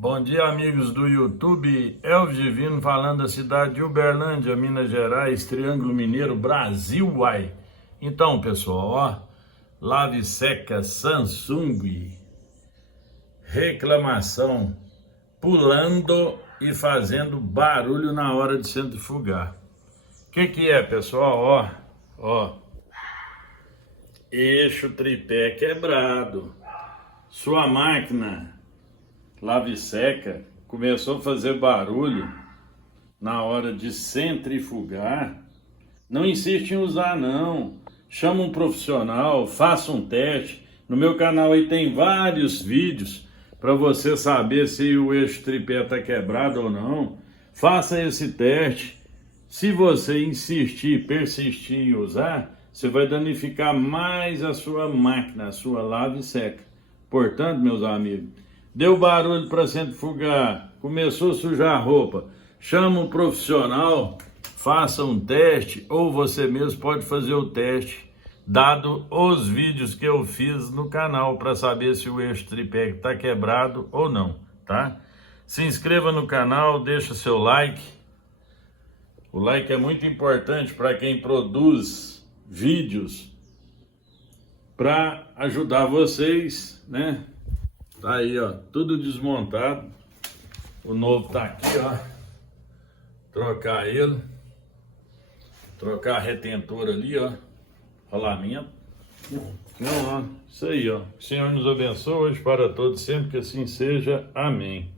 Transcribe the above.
Bom dia, amigos do YouTube. Elvis Divino falando da cidade de Uberlândia, Minas Gerais, Triângulo Mineiro, Brasil, uai. Então, pessoal, ó, lave seca Samsung, reclamação, pulando e fazendo barulho na hora de centrifugar. O que é, pessoal? Ó, eixo tripé quebrado. Sua máquina lave seca começou a fazer barulho na hora de centrifugar. Não insiste em usar não, chama um profissional, faça um teste. No meu canal aí tem vários vídeos para você saber se o eixo tripé está quebrado ou não. Faça esse teste. Se você insistir, persistir em usar, você vai danificar mais a sua máquina, a sua lave seca. Portanto, meus amigos, deu barulho para centrifugar, começou a sujar a roupa, chama um profissional, faça um teste, ou você mesmo pode fazer o teste, dado os vídeos que eu fiz no canal, para saber se o eixo tripé está quebrado ou não, tá? Se inscreva no canal, deixa seu like. O like é muito importante para quem produz vídeos, para ajudar vocês, né? Tá aí, ó, tudo desmontado. O novo tá aqui, ó. Trocar ele. Trocar a retentora ali, ó. Rolamento. Não, ó, isso aí, ó. Que o Senhor nos abençoe hoje para todos, sempre que assim seja. Amém.